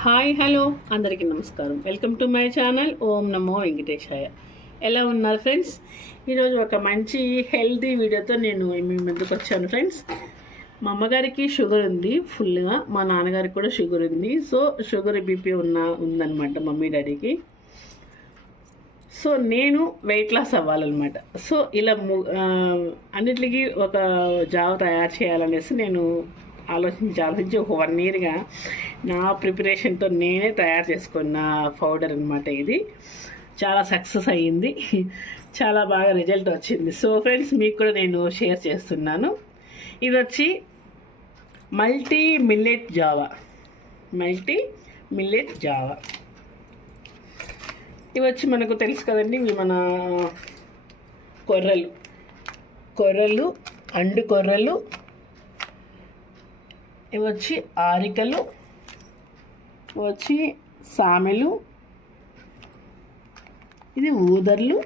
Hi hello. అందరికీ నమస్కారం. Welcome to my channel. ఓం నమో వెంకటేశాయ. ఎలా ఉన్నారు ఫ్రెండ్స్? ఈరోజు ఒక మంచి హెల్తీ వీడియోతో నేను మీ ముందుకు వచ్చాను ఫ్రెండ్స్. మా అమ్మగారికి షుగర్ ఉంది ఫుల్గా. మా నాన్నగారికి కూడా షుగర్ ఉంది. సో షుగర్ బీపీ ఉన్న ఉందన్నమాట మమ్మీ డాడీకి. సో నేను వెయిట్ లాస్ అవ్వాలన్నమాట. సో ఇలా ము- అన్నిటికీ ఒక జాబ్ తయారు చేయాలనేసి నేను ఆలోచించి ఆలోచించి ఒక వన్ ఇయర్గా నా ప్రిపరేషన్తో నేనే తయారు చేసుకున్న పౌడర్ అనమాట ఇది. చాలా సక్సెస్ అయ్యింది. చాలా బాగా రిజల్ట్ వచ్చింది. సో ఫ్రెండ్స్ మీకు కూడా నేను షేర్ చేస్తున్నాను. ఇది వచ్చి మల్టీ మిల్లెట్ జావా మల్టీ మిల్లెట్ జావా ఇవి వచ్చి మనకు తెలుసు కదండి ఇవి మన కొర్రలు. కొర్రలు అండు కొర్రలు ఇవి వచ్చి ఆరికలు వచ్చి సామెలు ఇది ఊదర్లు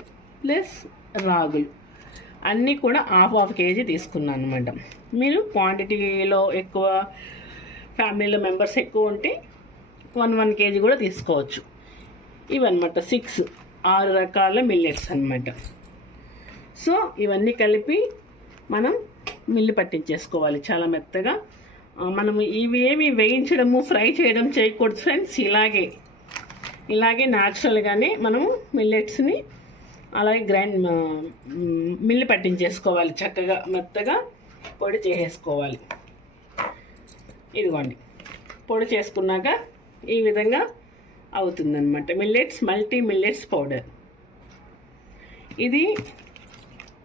ప్లస్ రాగులు. అన్నీ కూడా హాఫ్ హాఫ్ కేజీ తీసుకున్నాను అనమాట మీరు క్వాంటిటీలో ఎక్కువ ఫ్యామిలీలో మెంబర్స్ ఎక్కువ ఉంటే వన్ వన్ కేజీ కూడా తీసుకోవచ్చు. ఇవన్నమాట సిక్స్ ఆరు రకాల మిల్లెట్స్ అనమాట సో ఇవన్నీ కలిపి మనం మిల్లు పట్టించేసుకోవాలి. చాలా మెత్తగా మనం ఇవేమి వేయించడము ఫ్రై చేయడం చేయకూడదు ఫ్రెండ్స్. ఇలాగే. ఇలాగే న్యాచురల్గానే మనం మిల్లెట్స్ని అలాగే గ్రైండ్ మిల్లి పట్టించేసుకోవాలి. చక్కగా మెత్తగా పొడి చేసేసుకోవాలి. ఇదిగోండి. పొడి చేసుకున్నాక ఈ విధంగా అవుతుందన్నమాట. మిల్లెట్స్ మల్టీ మిల్లెట్స్ పౌడర్ ఇది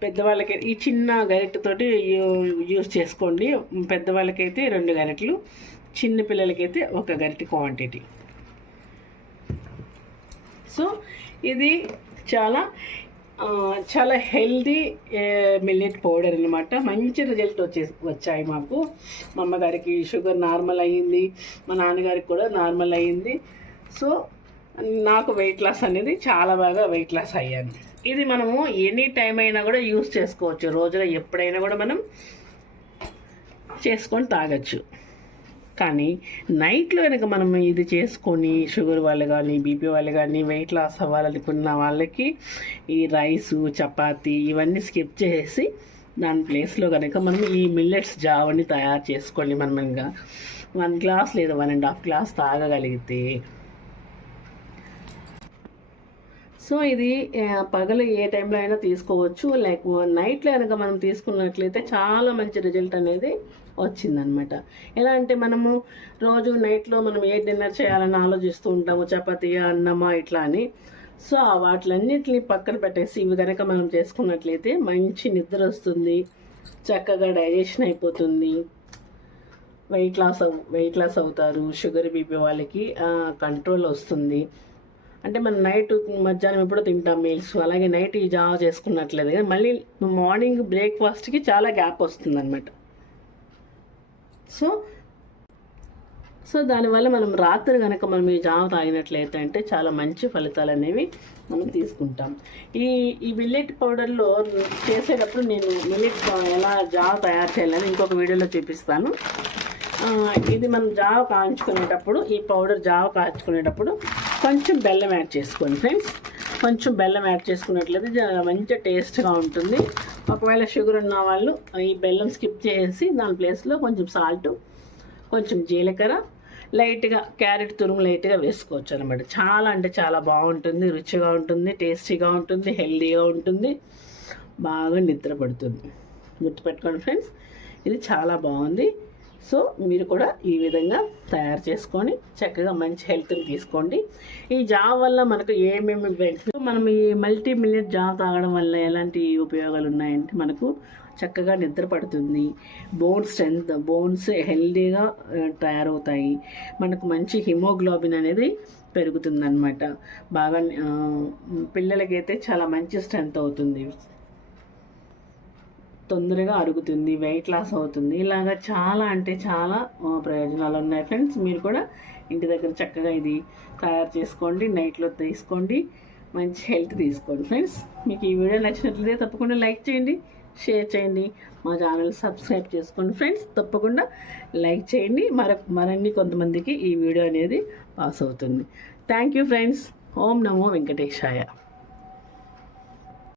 పెద్దవాళ్ళకి ఈ చిన్న గరిటెతోటి యూ- యూజ్ చేసుకోండి. పెద్దవాళ్ళకైతే రెండు గరిటెలు చిన్న పిల్లలకైతే ఒక గరిటె క్వాంటిటీ. సో ఇది చాలా చాలా హెల్దీ మిల్లెట్ పౌడర్ అనమాట మంచి రిజల్ట్ వచ్చే వచ్చాయి మాకు. మా అమ్మగారికి షుగర్ నార్మల్ అయ్యింది. మా నాన్నగారికి కూడా నార్మల్ అయ్యింది. సో నాకు వెయిట్ లాస్ అనేది చాలా బాగా వెయిట్ లాస్ అయ్యాను. ఇది మనము ఎనీ టైం అయినా కూడా యూస్ చేసుకోవచ్చు. రోజులో ఎప్పుడైనా కూడా మనం చేసుకొని తాగొచ్చు. కానీ నైట్లో కనుక మనం ఇది చేసుకొని షుగర్ వాళ్ళు కానీ బీపీ వాళ్ళు కానీ వెయిట్ లాస్ అవ్వాలనుకున్న వాళ్ళకి ఈ రైసు చపాతి ఇవన్నీ స్కిప్ చేసి దాని ప్లేస్లో కనుక మనం ఈ మిల్లెట్స్ జావని తయారు చేసుకోండి మనం ఇంకా వన్ గ్లాస్ లేదా వన్ అండ్ హాఫ్ గ్లాస్ తాగగలిగితే సో ఇది పగలు ఏ టైంలో అయినా తీసుకోవచ్చు. లైక్ నైట్లో కనుక మనం తీసుకున్నట్లయితే చాలా మంచి రిజల్ట్ అనేది వచ్చిందనమాట. ఎలా అంటే మనము రోజు నైట్లో మనం ఏ డిన్నర్ చేయాలని ఆలోచిస్తూ ఉంటాము. చపాతి అన్నమా ఇట్లా అని. సో వాటిలన్నిటిని పక్కన పెట్టేసి ఇవి కనుక మనం చేసుకున్నట్లయితే మంచి నిద్ర వస్తుంది. చక్కగా డైజెషన్ అయిపోతుంది. వెయిట్ లాస్ వెయిట్ లాస్ అవుతారు. షుగర్ బీపీ వాళ్ళకి కంట్రోల్ వస్తుంది. అంటే మనం నైట్ మధ్యాహ్నం ఎప్పుడో తింటాం మీల్స్ అలాగే నైట్ ఈ జావ చేసుకున్నట్లేదు. కానీ మళ్ళీ మార్నింగ్ బ్రేక్ఫాస్ట్కి చాలా గ్యాప్ వస్తుంది అనమాట సో సో దానివల్ల మనం రాత్రి కనుక మనం ఈ జావ తాగినట్లయితే అంటే చాలా మంచి ఫలితాలు అనేవి మనం తీసుకుంటాం. ఈ ఈ మిల్లెట్ పౌడర్లో చేసేటప్పుడు నేను మిల్లెట్ ఎలా జావ తయారు చేయాలని ఇంకొక వీడియోలో చూపిస్తాను. ఇది మనం జావ కాంచుకునేటప్పుడు ఈ పౌడర్ జావ కాచుకునేటప్పుడు కొంచెం బెల్లం యాడ్ చేసుకోండి ఫ్రెండ్స్. కొంచెం బెల్లం యాడ్ చేసుకున్నట్లయితే మంచిగా మంచి టేస్ట్గా ఉంటుంది. ఒకవేళ షుగర్ ఉన్న వాళ్ళు ఈ బెల్లం స్కిప్ చేసి దాని ప్లేస్లో కొంచెం సాల్ట్ కొంచెం జీలకర్ర లైట్గా క్యారెట్ తురుము లైట్గా వేసుకోవచ్చు అనమాట చాలా అంటే చాలా బాగుంటుంది రుచిగా ఉంటుంది టేస్టీగా ఉంటుంది హెల్తీగా ఉంటుంది. బాగా నిద్ర పడుతుంది. గుర్తుపెట్టుకోండి ఫ్రెండ్స్. ఇది చాలా బాగుంది. సో మీరు కూడా ఈ విధంగా తయారు చేసుకొని చక్కగా మంచి హెల్త్ని తీసుకోండి. ఈ జావ వల్ల మనకు ఏమేమి బెనిఫిట్ మనం ఈ మల్టీ మిలియన్ జావ తాగడం వల్ల ఎలాంటి ఉపయోగాలు ఉన్నాయంటే మనకు చక్కగా నిద్ర పడుతుంది బోన్స్ స్ట్రెంత్ బోన్స్ హెల్దీగా తయారవుతాయి. మనకు మంచి హిమోగ్లోబిన్ అనేది పెరుగుతుందన్నమాట. బాగా పిల్లలకైతే చాలా మంచి స్ట్రెంత్ అవుతుంది. తొందరగా అరుగుతుంది వెయిట్ లాస్ అవుతుంది. ఇలాగా చాలా అంటే చాలా ప్రయోజనాలు ఉన్నాయి ఫ్రెండ్స్ మీరు కూడా ఇంటి దగ్గర చక్కగా ఇది తయారు చేసుకోండి నైట్లో తీసుకోండి మంచి హెల్త్ తీసుకోండి ఫ్రెండ్స్ మీకు ఈ వీడియో నచ్చినట్లయితే తప్పకుండా లైక్ చేయండి షేర్ చేయండి మా ఛానల్ సబ్స్క్రైబ్ చేసుకోండి ఫ్రెండ్స్ తప్పకుండా లైక్ చేయండి. మర మరన్ని కొంతమందికి ఈ వీడియో అనేది పాస్ అవుతుంది. థ్యాంక్ యూ ఫ్రెండ్స్ ఓం నమో వెంకటేశాయ.